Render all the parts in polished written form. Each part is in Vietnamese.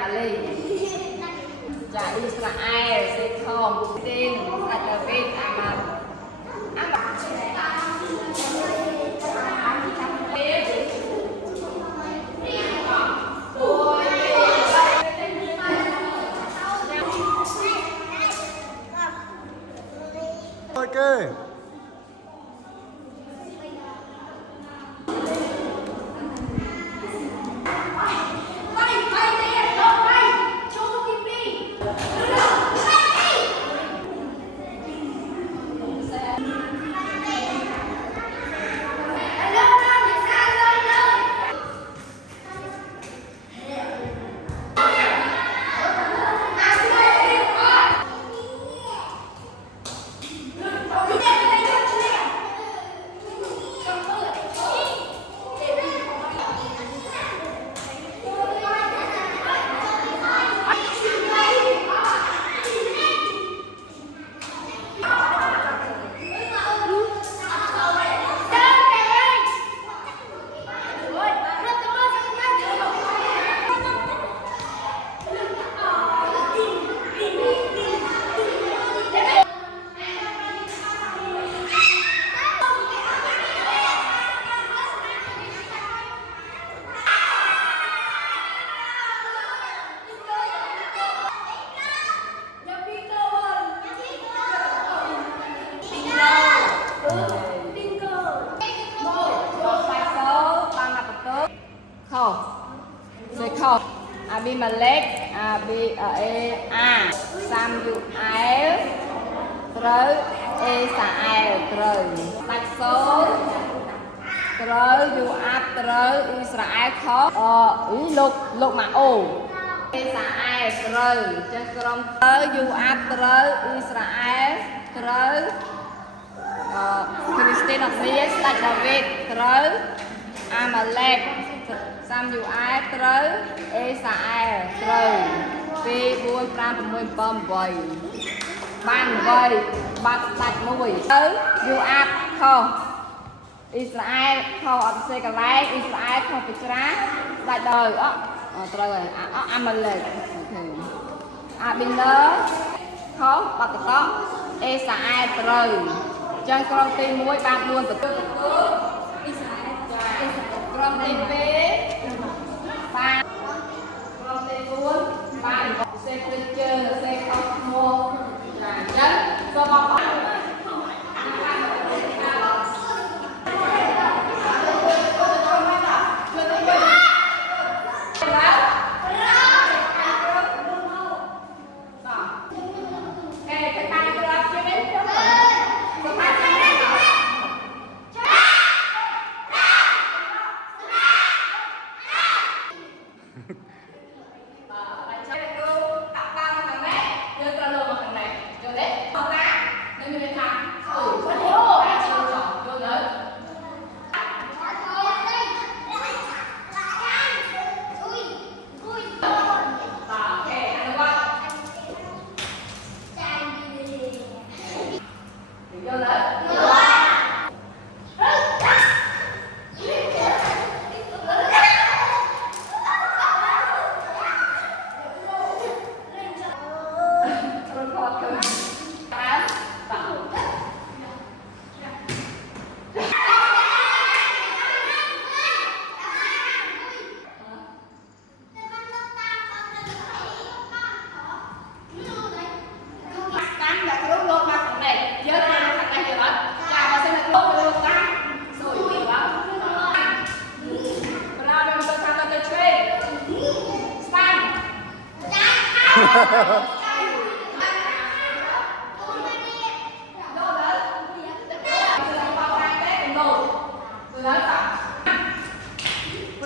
Mali Dạ Israel sẽ không tin là David Amal Ok. Abimelech A Samuel Trớ Esael Trớ Bạch số Trớ Joab Trớ Israel khó ý lục mà ô Esael Trớ chân công Trớ Joab Trớ Israel Trớ Christine of Mies Tạch David Trớ Amalek Samuel Trớ Esael Trớ P4 5 6 7 ban vây bắt sạch mùi Trớ Joab không Israel không ở xe cả lái Israel không phải trả lại đời Trớ rồi Amalek Abiner không bắt có Esael Trớ chân con tim mũi ban luôn con tim bế ba con tim bốn ba xe chơi xe không mua là chất cho bọc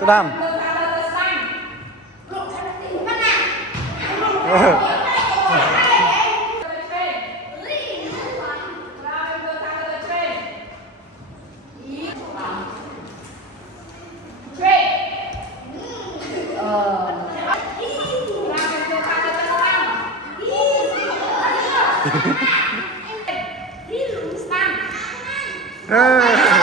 Saddam. Stand.